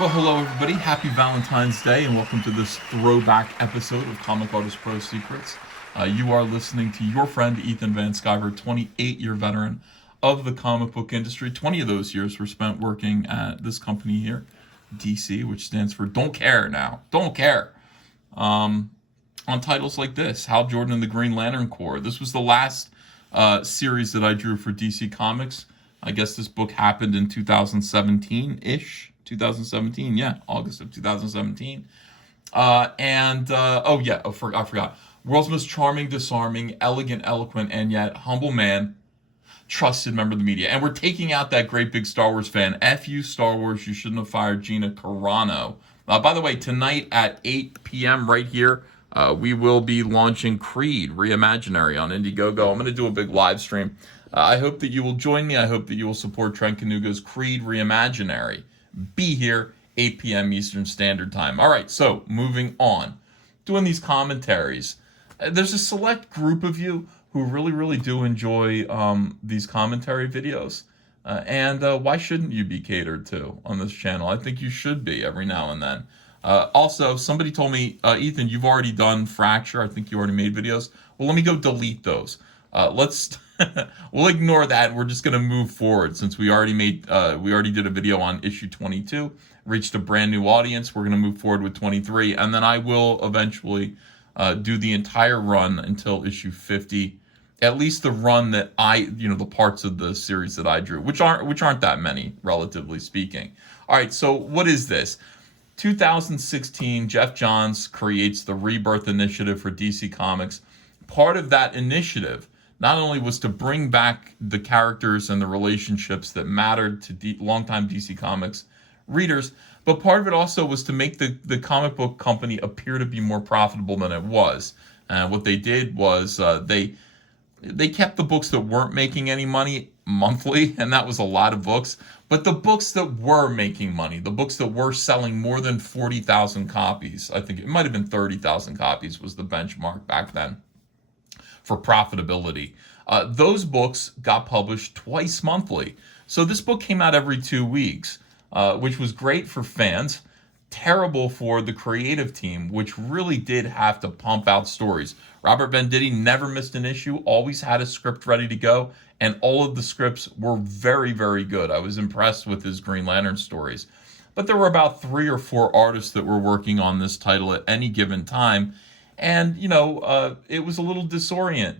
Well, hello everybody. Happy Valentine's Day, and welcome to this throwback episode of Comic Artist Pro Secrets. You are listening to your friend Ethan Van Sciver, 28-year veteran of the comic book industry. 20 of those years were spent working at this company here, DC, which stands for Don't Care Now. Don't Care. On titles like this, Hal Jordan and the Green Lantern Corps. This was the last series that I drew for DC Comics. I guess this book happened in 2017-ish. 2017, yeah, August of 2017. I forgot. World's most charming, disarming, elegant, eloquent, and yet humble man, trusted member of the media. And we're taking out that great big Star Wars fan. F you, Star Wars, you shouldn't have fired Gina Carano. By the way, tonight at 8 p.m. right here, we will be launching Creed Reimaginary on Indiegogo. I'm going to do a big live stream. I hope that you will join me. I hope that you will support Trent Canuga's Creed Reimaginary. Be here, 8 p.m. Eastern Standard Time. All right, so moving on. Doing these commentaries. There's a select group of you who really do enjoy these commentary videos. And why shouldn't you be catered to on this channel? I think you should be every now and then. Also, somebody told me, Ethan, you've already done Fracture. I think you already made videos. Well, let me go delete those. We'll ignore that. We're just going to move forward since we already did a video on issue 22, reached a brand new audience. We're going to move forward with 23, and then I will eventually do the entire run until issue 50, at least the run that the parts of the series that I drew, which aren't that many, relatively speaking. All right, so what is this? 2016, Jeff Johns creates the Rebirth initiative for DC Comics. Part of that initiative not only was to bring back the characters and the relationships that mattered to longtime DC Comics readers, but part of it also was to make the comic book company appear to be more profitable than it was. And what they did was they kept the books that weren't making any money monthly, and that was a lot of books. But the books that were making money, the books that were selling more than 40,000 copies, I think it might have been 30,000 copies was the benchmark back then for profitability. Those books got published twice monthly. So this book came out every 2 weeks, which was great for fans, terrible for the creative team, which really did have to pump out stories. Robert Venditti never missed an issue, always had a script ready to go, and all of the scripts were very good. I was impressed with his Green Lantern stories. But there were about 3 or 4 artists that were working on this title at any given time. And, it was a little disorientating.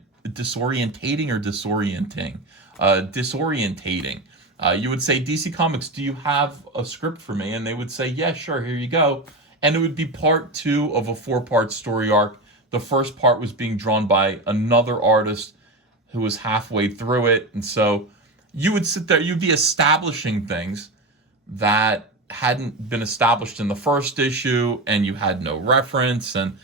You would say, DC Comics, do you have a script for me? And they would say, yeah, sure, here you go. And it would be part 2 of a 4-part story arc. The first part was being drawn by another artist who was halfway through it. And so you would sit there, you'd be establishing things that hadn't been established in the first issue, and you had no reference, and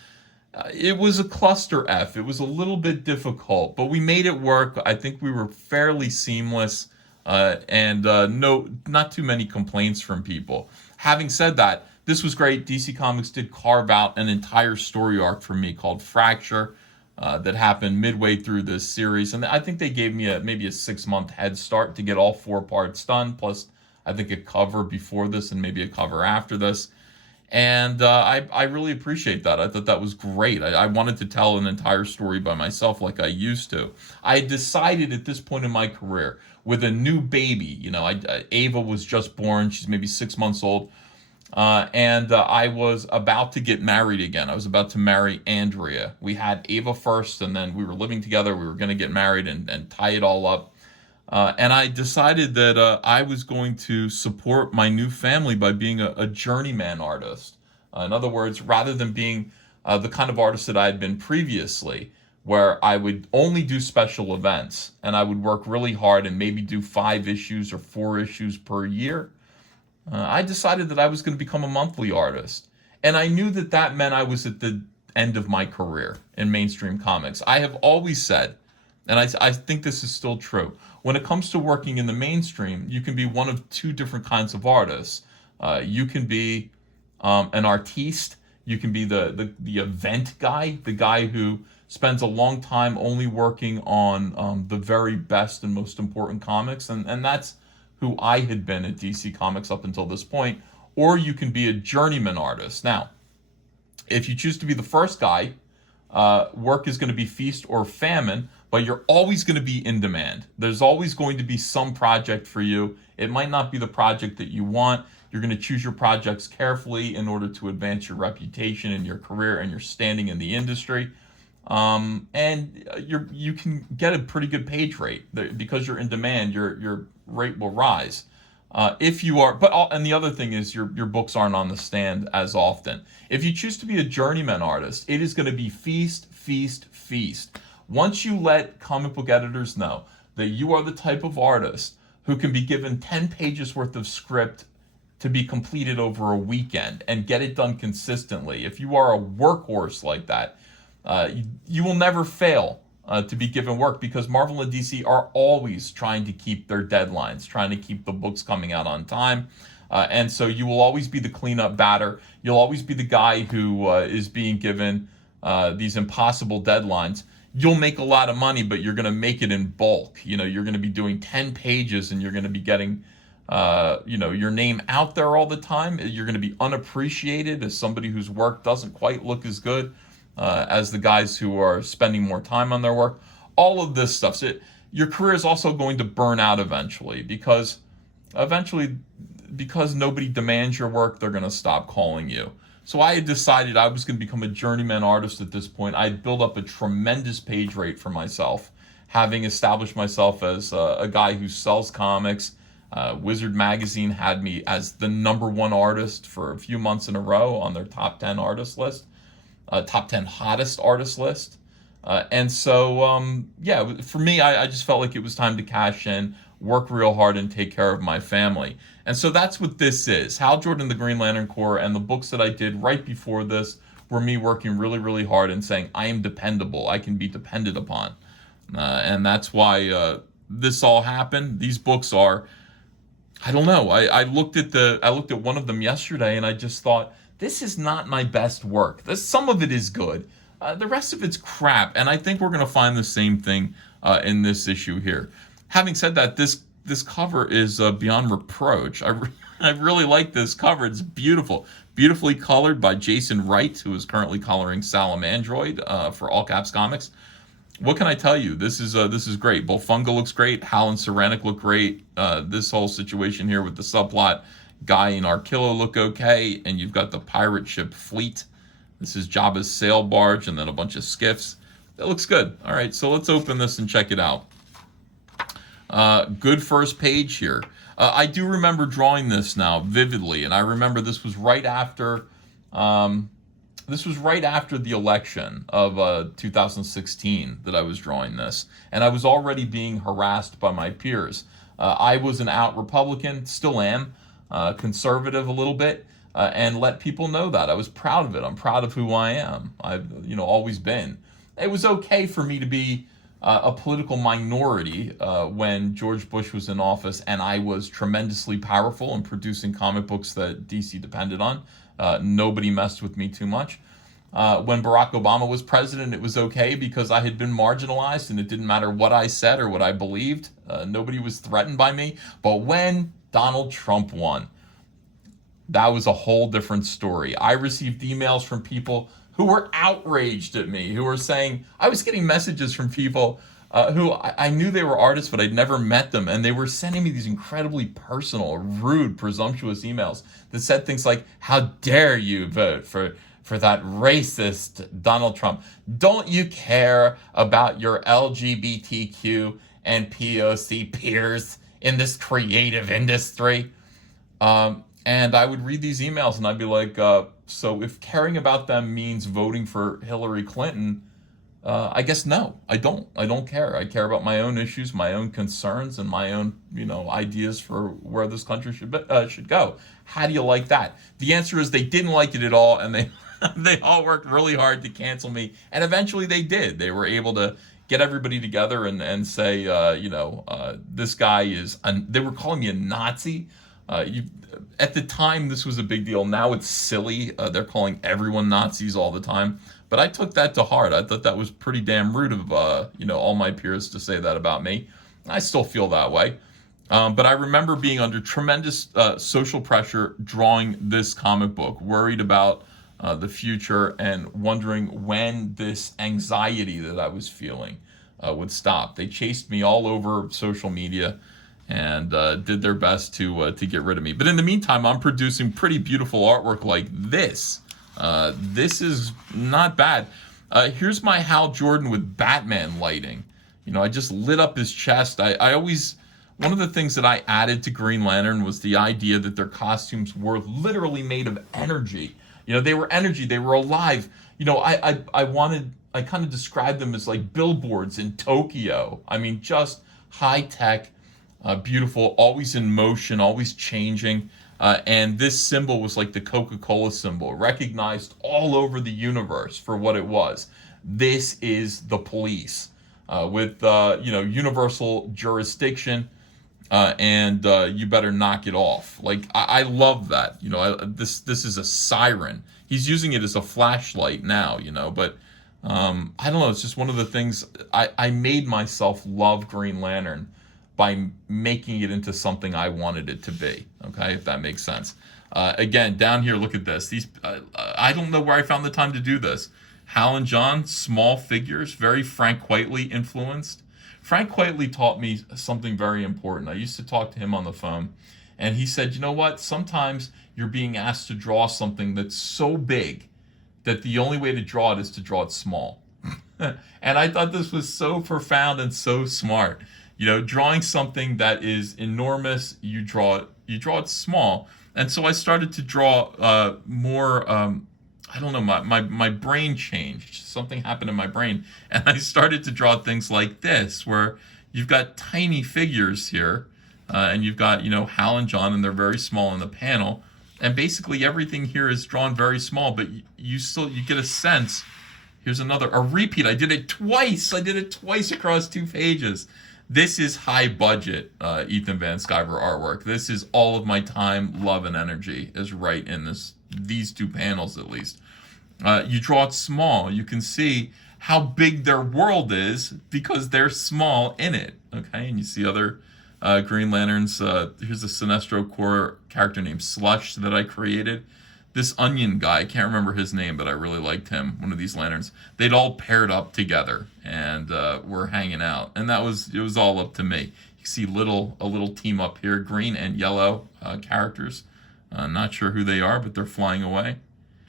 it was a cluster F. It was a little bit difficult, but we made it work. I think we were fairly seamless, and not too many complaints from people. Having said that, this was great. DC Comics did carve out an entire story arc for me called Fracture that happened midway through this series, and I think they gave me maybe a 6-month head start to get all 4 parts done, plus I think a cover before this and maybe a cover after this. And I really appreciate that. I thought that was great. I wanted to tell an entire story by myself like I used to. I decided at this point in my career, with a new baby, Ava was just born. She's maybe 6 months old. And I was about to get married again. I was about to marry Andrea. We had Ava first, and then we were living together. We were going to get married and tie it all up. And I decided that I was going to support my new family by being a journeyman artist. In other words, rather than being the kind of artist that I had been previously, where I would only do special events and I would work really hard and maybe do 5 issues or 4 issues per year, I decided that I was going to become a monthly artist. And I knew that that meant I was at the end of my career in mainstream comics. I have always said, and I think this is still true, when it comes to working in the mainstream, you can be one of 2 different kinds of artists. You can be an artiste. You can be the event guy, the guy who spends a long time only working on the very best and most important comics. And that's who I had been at DC Comics up until this point. or you can be a journeyman artist. Now, if you choose to be the first guy, work is going to be feast or famine, but you're always going to be in demand. There's always going to be some project for you. It might not be the project that you want. You're going to choose your projects carefully in order to advance your reputation and your career and your standing in the industry. And you can get a pretty good page rate because you're in demand. Your rate will rise. If you are, and the other thing is your books aren't on the stand as often. If you choose to be a journeyman artist, it is going to be feast, feast, feast. Once you let comic book editors know that you are the type of artist who can be given 10 pages worth of script to be completed over a weekend and get it done consistently, if you are a workhorse like that, you will never fail to be given work, because Marvel and DC are always trying to keep their deadlines, trying to keep the books coming out on time. And so you will always be the cleanup batter. You'll always be the guy who is being given these impossible deadlines. You'll make a lot of money, but you're going to make it in bulk. You're going to be doing 10 pages and you're going to be getting your name out there all the time. You're going to be unappreciated as somebody whose work doesn't quite look as good as the guys who are spending more time on their work. All of this stuff. So your career is also going to burn out eventually, because nobody demands your work, they're going to stop calling you. So I had decided I was going to become a journeyman artist at this point. I had built up a tremendous page rate for myself, having established myself as a guy who sells comics. Wizard Magazine had me as the #1 artist for a few months in a row on their top 10 artist list, top 10 hottest artist list. And so, for me, I just felt like it was time to cash in, work real hard, and take care of my family. And so that's what this is. Hal Jordan, the Green Lantern Corps, and the books that I did right before this were me working really, really hard and saying, I am dependable. I can be depended upon. And that's why this all happened. These books are, I don't know. I looked at one of them yesterday and I just thought, this is not my best work. Some of it is good. The rest of it's crap. And I think we're going to find the same thing in this issue here. Having said that, this cover is beyond reproach. I really like this cover. It's beautiful. Beautifully colored by Jason Wright, who is currently coloring Salamandroid for All Caps Comics. What can I tell you? This is great. Funga looks great. Hal and Saranic look great. This whole situation here with the subplot, Guy and Arkillo look okay. And you've got the pirate ship fleet. This is Jabba's sail barge and then a bunch of skiffs. That looks good. All right, so let's open this and check it out. Good first page here. I do remember drawing this now vividly, and I remember this was right after the election of 2016 that I was drawing this, and I was already being harassed by my peers. I was an out Republican, still am, conservative a little bit, and let people know that. I was proud of it. I'm proud of who I am. I've always been. It was okay for me to be a political minority when George Bush was in office, and I was tremendously powerful in producing comic books that DC depended on. Nobody messed with me too much. When Barack Obama was president, it was okay because I had been marginalized and it didn't matter what I said or what I believed. Nobody was threatened by me. But when Donald Trump won, that was a whole different story. I received emails from people who were outraged at me, who were saying, I was getting messages from people who I knew they were artists, but I'd never met them. And they were sending me these incredibly personal, rude, presumptuous emails that said things like, how dare you vote for that racist Donald Trump? Don't you care about your LGBTQ and POC peers in this creative industry? And I would read these emails and I'd be like, so if caring about them means voting for Hillary Clinton, I guess no, I don't. I don't care. I care about my own issues, my own concerns, and my own, ideas for where this country should go. How do you like that? The answer is they didn't like it at all, and they all worked really hard to cancel me, and eventually they did. They were able to get everybody together and say, this guy is. They were calling me a Nazi. At the time, this was a big deal. Now it's silly. They're calling everyone Nazis all the time. But I took that to heart. I thought that was pretty damn rude of all my peers to say that about me. I still feel that way. But I remember being under tremendous social pressure drawing this comic book, worried about the future and wondering when this anxiety that I was feeling would stop. They chased me all over social media and did their best to get rid of me. But in the meantime, I'm producing pretty beautiful artwork like this. This is not bad. Here's my Hal Jordan with Batman lighting. You know, I just lit up his chest. I always, one of the things that I added to Green Lantern was the idea that their costumes were literally made of energy. You know, they were energy, they were alive. You know, I kind of described them as like billboards in Tokyo. I mean, just high tech, beautiful, always in motion, always changing. And this symbol was like the Coca-Cola symbol, recognized all over the universe for what it was. This is the police with, you know, universal jurisdiction. And you better knock it off. Like I love that. You know, this is a siren. He's using it as a flashlight now. You know, but I don't know. It's just one of the things I made myself love Green Lantern by making it into something I wanted it to be. Okay, if that makes sense. Again, down here, look at this. These I don't know where I found the time to do this. Hal and John, small figures, very Frank Quitely influenced. Frank Quitely taught me something very important. I used to talk to him on the phone, and he said, you know what? Sometimes you're being asked to draw something that's so big that the only way to draw it is to draw it small. And I thought this was so profound and so smart. You know, drawing something that is enormous, you draw it small. And so I started to draw more, I don't know, my brain changed. Something happened in my brain. And I started to draw things like this, where you've got tiny figures here, and you've got, you know, Hal and John, and they're very small in the panel. And basically everything here is drawn very small, but you get a sense. Here's a repeat. I did it twice across 2 pages. This is high budget Ethan Van Sciver artwork. This is all of my time, love, and energy is right in these 2 panels at least. You draw it small. You can see how big their world is because they're small in it. Okay, and you see other Green Lanterns. Here's a Sinestro Corps character named Slush that I created. This onion guy, I can't remember his name, but I really liked him, one of these lanterns. They'd all paired up together and were hanging out. And it was all up to me. You see a little team up here, green and yellow characters. Not sure who they are, but they're flying away.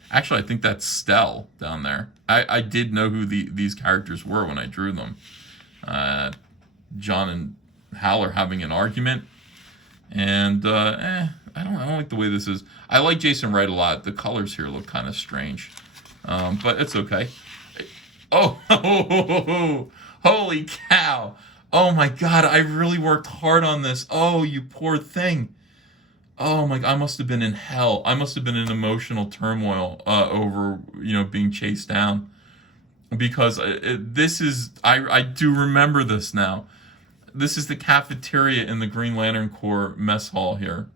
Actually, I think that's Stell down there. I did know who these characters were when I drew them. John and Hal are having an argument. And I don't like the way this is. I like Jason Wright a lot. The colors here look kind of strange, but it's okay. Oh, holy cow! Oh my God, I really worked hard on this. Oh, you poor thing. Oh my God, I must have been in hell. I must have been in emotional turmoil over, you know, being chased down, because I do remember this now. This is the cafeteria in the Green Lantern Corps mess hall here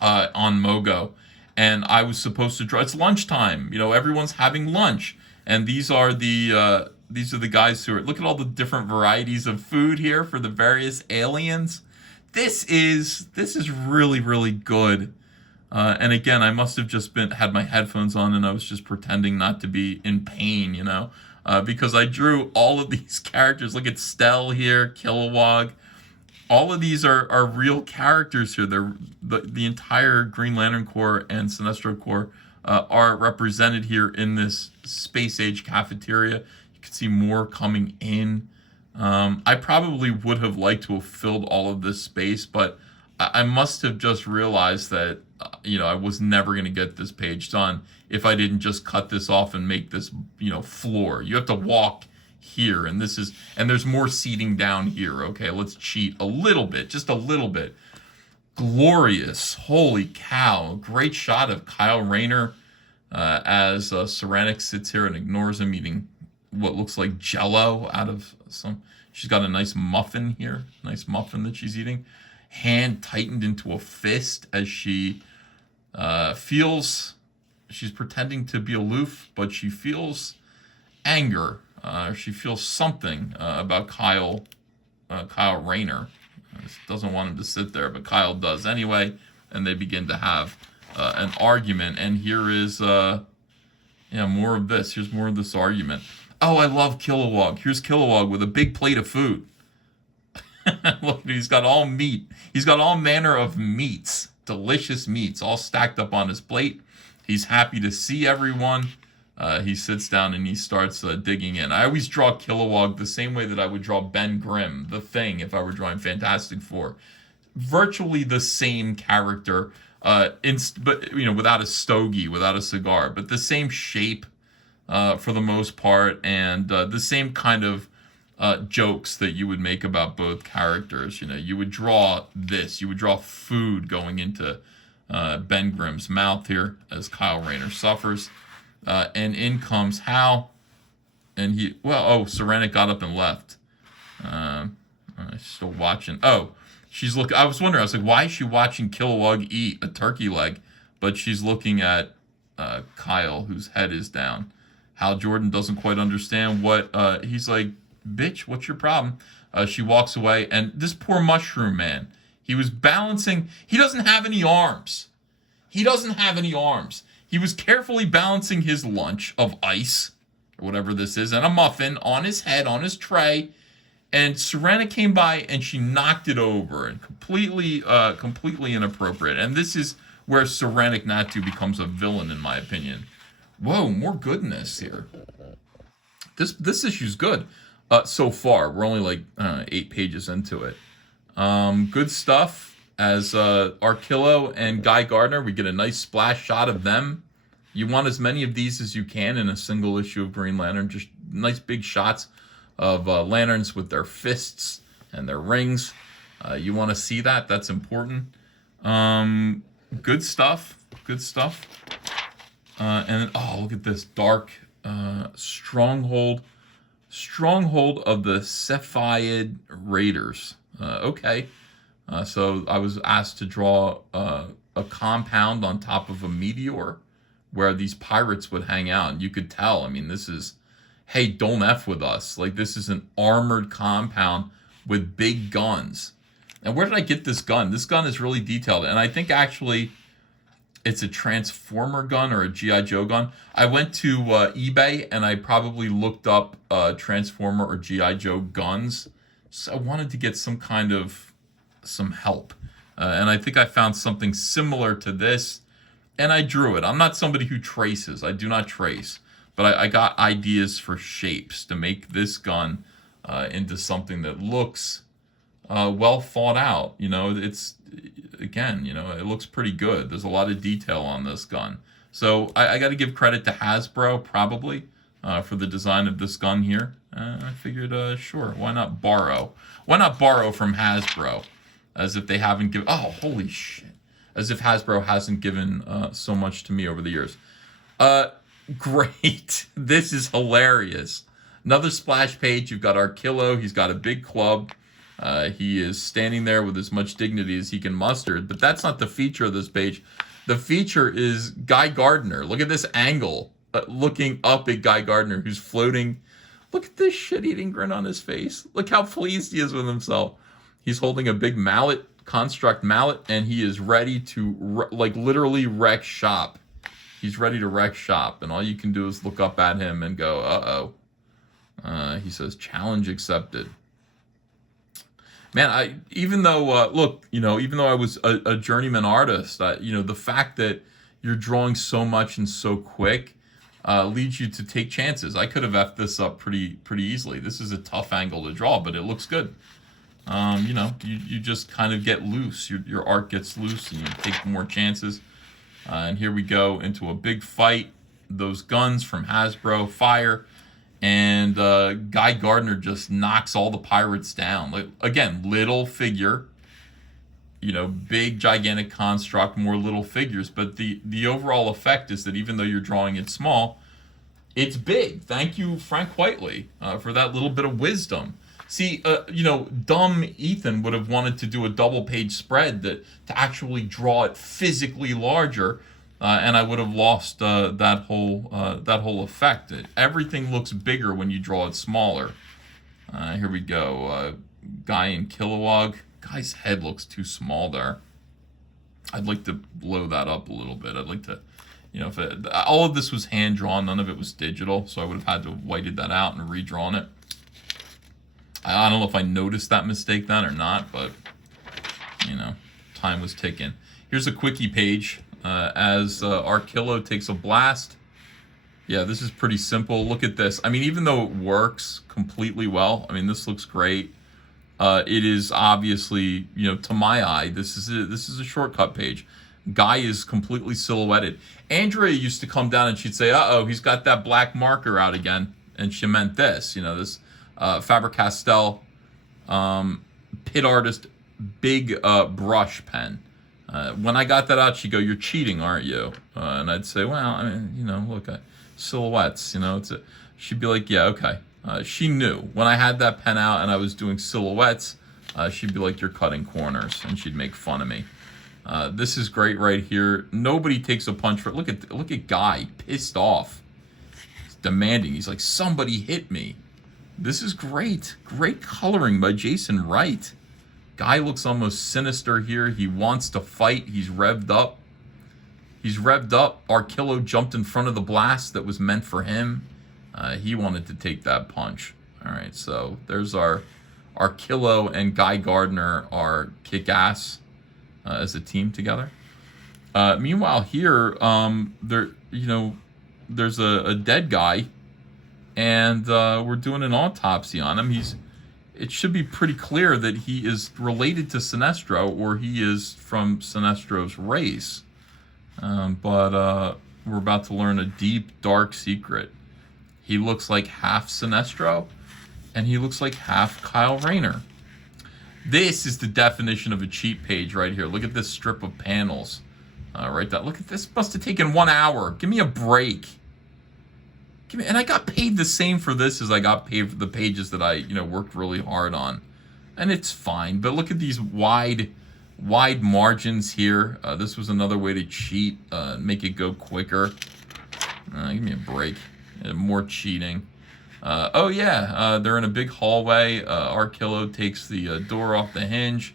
on Mogo. And I was supposed to draw. It's lunchtime. You know, everyone's having lunch. And these are the guys who are, look at all the different varieties of food here for the various aliens. This is really, really good. And again, I must have just had my headphones on and I was just pretending not to be in pain, you know. Because I drew all of these characters. Look at Stell here, Kilowog. All of these are real characters here. They're the entire Green Lantern Corps and Sinestro Corps are represented here in this space age cafeteria. You can see more coming in. I probably would have liked to have filled all of this space, but I must have just realized that you know, I was never going to get this page done if I didn't just cut this off and make this, you know, floor. You have to walk here, and there's more seating down here. Okay, let's cheat a little bit, just a little bit. Glorious, holy cow! Great shot of Kyle Rayner as Saranic sits here and ignores him eating what looks like Jello out of some. She's got a nice muffin here, nice muffin that she's eating. Hand tightened into a fist as she feels. She's pretending to be aloof, but she feels anger. She feels something about Kyle Rayner. doesn't want him to sit there, but Kyle does anyway, and they begin to have an argument. And here is more of this. Here's more of this argument. Oh, I love Kilowog. Here's Kilowog with a big plate of food. Look, he's got all meat. He's got all manner of meats, delicious meats, all stacked up on his plate. He's happy to see everyone. He sits down and he starts digging in. I always draw Kilowog the same way that I would draw Ben Grimm, the Thing, if I were drawing Fantastic Four. Virtually the same character, but without a stogie, without a cigar, but the same shape for the most part, and the same kind of jokes that you would make about both characters. You would draw this. You would draw food going into Ben Grimm's mouth here as Kyle Rayner suffers. And in comes HAL, and Sarenic got up and left. Still watching. Oh, she's looking. I was wondering. I was like, why is she watching Kilowog eat a turkey leg? But she's looking at Kyle, whose head is down. Hal Jordan doesn't quite understand what he's like. Bitch, what's your problem? She walks away, and this poor mushroom man. He was balancing. He doesn't have any arms. He was carefully balancing his lunch of ice, or whatever this is, and a muffin on his head, on his tray. And Serena came by and she knocked it over, and completely inappropriate. And this is where Serenic Natu becomes a villain, in my opinion. Whoa, more goodness here. This issue's good so far. We're only like 8 pages into it. Good stuff. As Arkillo and Guy Gardner, we get a nice splash shot of them. You want as many of these as you can in a single issue of Green Lantern. Just nice big shots of lanterns with their fists and their rings. You want to see that. That's important. Good stuff. And look at this dark stronghold of the Cepheid Raiders. Okay. So I was asked to draw a compound on top of a meteor where these pirates would hang out. And you could tell, I mean, this is, hey, don't F with us. Like, this is an armored compound with big guns. And where did I get this gun? This gun is really detailed. And I think actually it's a Transformer gun or a G.I. Joe gun. I went to eBay and I probably looked up Transformer or G.I. Joe guns. So I wanted to get some help. And I think I found something similar to this, and I drew it. I'm not somebody who traces. I do not trace. But I got ideas for shapes to make this gun into something that looks well thought out. It looks pretty good. There's a lot of detail on this gun. So I got to give credit to Hasbro, probably, for the design of this gun here. I figured, sure, why not borrow? Why not borrow from Hasbro? As if they haven't given... Oh, holy shit. As if Hasbro hasn't given so much to me over the years. Great. This is hilarious. Another splash page. You've got Arkillo. He's got a big club. He is standing there with as much dignity as he can muster. But that's not the feature of this page. The feature is Guy Gardner. Look at this angle. Looking up at Guy Gardner, who's floating. Look at this shit-eating grin on his face. Look how pleased he is with himself. He's holding a big construct mallet, and he is ready to, literally wreck shop. He's ready to wreck shop, and all you can do is look up at him and go, uh-oh. He says, challenge accepted. Man, even though I was a journeyman artist, the fact that you're drawing so much and so quick leads you to take chances. I could have effed this up pretty easily. This is a tough angle to draw, but it looks good. You just kind of get loose. Your art gets loose and you take more chances. And here we go into a big fight. Those guns from Hasbro fire. And Guy Gardner just knocks all the pirates down. Again, little figure. Big, gigantic construct, more little figures. But the overall effect is that even though you're drawing it small, it's big. Thank you, Frank Whiteley, for that little bit of wisdom. See, dumb Ethan would have wanted to do a double-page spread to actually draw it physically larger, and I would have lost that whole effect. Everything looks bigger when you draw it smaller. Here we go. Guy and Kilowog Guy's head looks too small there. I'd like to blow that up a little bit. I'd like to, if all of this was hand drawn, none of it was digital, so I would have had to have whited that out and redrawn it. I don't know if I noticed that mistake then or not, but time was ticking. Here's a quickie page as Arkillo takes a blast. Yeah, this is pretty simple. Look at this. I mean, even though it works completely well, I mean, this looks great. It is obviously, to my eye, this is a shortcut page. Guy is completely silhouetted. Andrea used to come down and she'd say, "Uh-oh, he's got that black marker out again," and she meant this, this Faber-Castell Pit Artist big brush pen. When I got that out, she'd go, "You're cheating, aren't you?" And I'd say, "Well, I mean, look, silhouettes, she'd be like, "Yeah, okay." She knew when I had that pen out and I was doing silhouettes, she'd be like, "You're cutting corners," and she'd make fun of me. This is great right here. Nobody takes a punch for it. Look at Guy, pissed off. He's demanding. He's like, "Somebody hit me." This is great. Great coloring by Jason Wright. Guy looks almost sinister here. He wants to fight. He's revved up. Arkillo jumped in front of the blast that was meant for him. He wanted to take that punch. All right, so there's our Arkillo and Guy Gardner are kick-ass as a team together. Meanwhile, here, there's a dead guy, and we're doing an autopsy on him. It should be pretty clear that he is related to Sinestro, or he is from Sinestro's race. But we're about to learn a deep, dark secret. He looks like half Sinestro, and he looks like half Kyle Rayner. This is the definition of a cheat page right here. Look at this strip of panels. Right there. Look at this. Must have taken 1 hour. Give me a break. And I got paid the same for this as I got paid for the pages that I, worked really hard on. And it's fine. But look at these wide margins here. This was another way to cheat, make it go quicker. Give me a break. More cheating. They're in a big hallway. Arkillo takes the door off the hinge.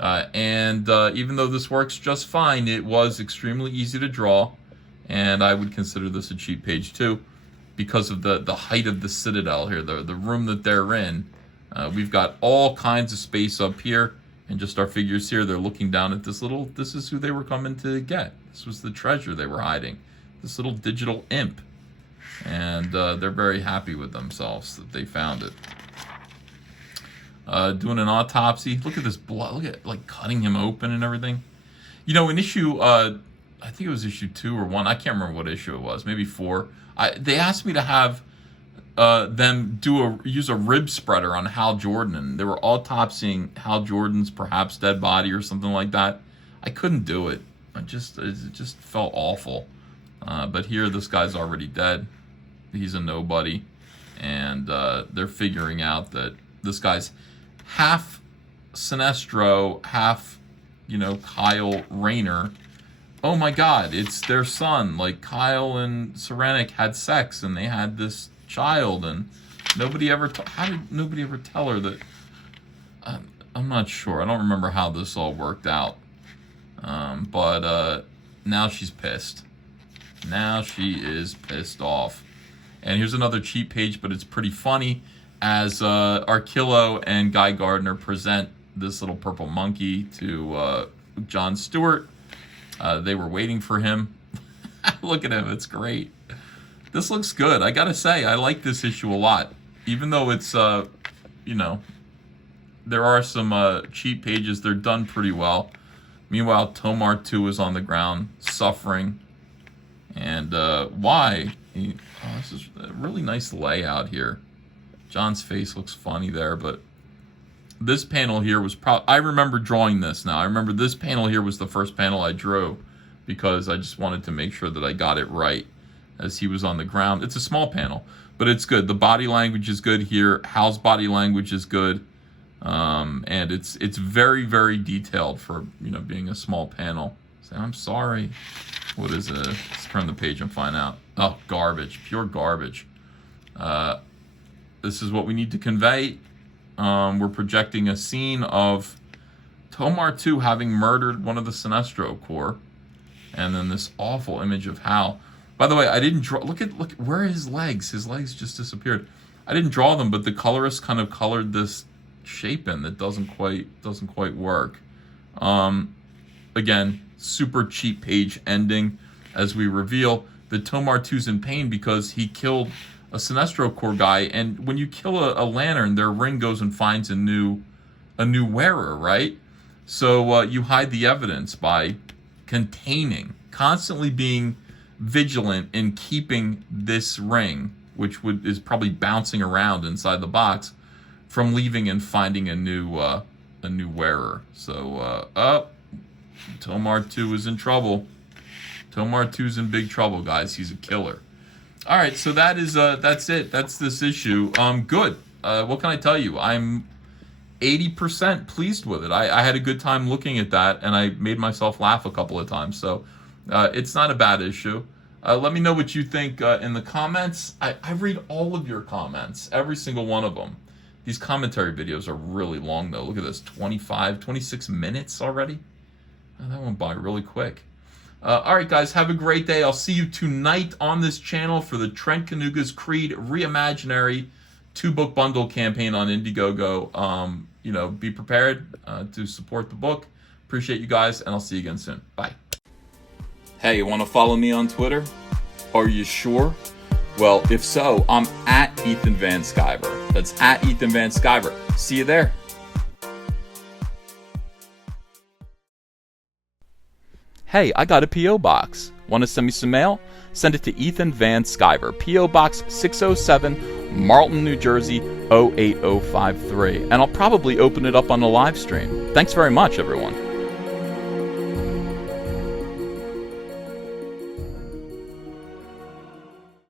And even though this works just fine, it was extremely easy to draw. And I would consider this a cheat page too, because of the height of the Citadel here, the room that they're in. We've got all kinds of space up here, and just our figures here, they're looking down at this is who they were coming to get. This was the treasure they were hiding, this little digital imp. And they're very happy with themselves that they found it. Doing an autopsy. Look at this blood. Look at cutting him open and everything. In issue, I think it was issue 2 or 1. I can't remember what issue it was. Maybe 4. They asked me to have them use a rib spreader on Hal Jordan, and they were autopsying Hal Jordan's perhaps dead body or something like that. I couldn't do it. It just felt awful. But here, this guy's already dead. He's a nobody, and they're figuring out that this guy's half Sinestro, half, Kyle Rayner. Oh my God, it's their son. Like, Kyle and Saranic had sex, and they had this child, and nobody ever. How did nobody ever tell her that? I'm not sure. I don't remember how this all worked out. But now she's pissed. Now she is pissed off. And here's another cheat page, but it's pretty funny as Arkillo and Guy Gardner present this little purple monkey to John Stewart. They were waiting for him. Look at him. It's great. This looks good. I gotta say, I like this issue a lot. Even though it's, there are some cheat pages. They're done pretty well. Meanwhile, Tomar 2 is on the ground, suffering. And why? This is a really nice layout here. John's face looks funny there, but this panel here was I remember drawing this now. I remember this panel here was the first panel I drew because I just wanted to make sure that I got it right as he was on the ground. It's a small panel, but it's good. The body language is good here. Hal's body language is good. And it's very, very detailed for, being a small panel. Say, I'm sorry. What is it? Let's turn the page and find out. Oh, garbage. Pure garbage. This is what we need to convey. We're projecting a scene of Tomar 2 having murdered one of the Sinestro Corps. And then this awful image of HAL. By the way, I didn't draw... Look, where are his legs? His legs just disappeared. I didn't draw them, but the colorist kind of colored this shape in that doesn't quite work. Again, super cheap page ending as we reveal that Tomar 2's in pain because he killed a Sinestro Corps guy, and when you kill a lantern, their ring goes and finds a new wearer, right? So you hide the evidence by constantly being vigilant in keeping this ring, which is probably bouncing around inside the box, from leaving and finding a new wearer. So Tomar 2 is in trouble. Tomar 2's in big trouble, guys. He's a killer. All right, so that's it. That's this issue. Good. What can I tell you? I'm 80% pleased with it. I had a good time looking at that, and I made myself laugh a couple of times. So it's not a bad issue. Let me know what you think in the comments. I read all of your comments, every single one of them. These commentary videos are really long, though. Look at this, 26 minutes already. Oh, that went by really quick. All right, guys, have a great day. I'll see you tonight on this channel for the Trent Kanuga's Creed Reimaginary 2-book bundle campaign on Indiegogo. Be prepared to support the book. Appreciate you guys, and I'll see you again soon. Bye. Hey, you want to follow me on Twitter? Are you sure? Well, if so, I'm at Ethan Van Sciver. That's at Ethan Van Sciver. See you there. Hey, I got a P.O. box. Want to send me some mail? Send it to Ethan Van Sciver, P.O. Box 607, Marlton, New Jersey, 08053. And I'll probably open it up on the live stream. Thanks very much, everyone.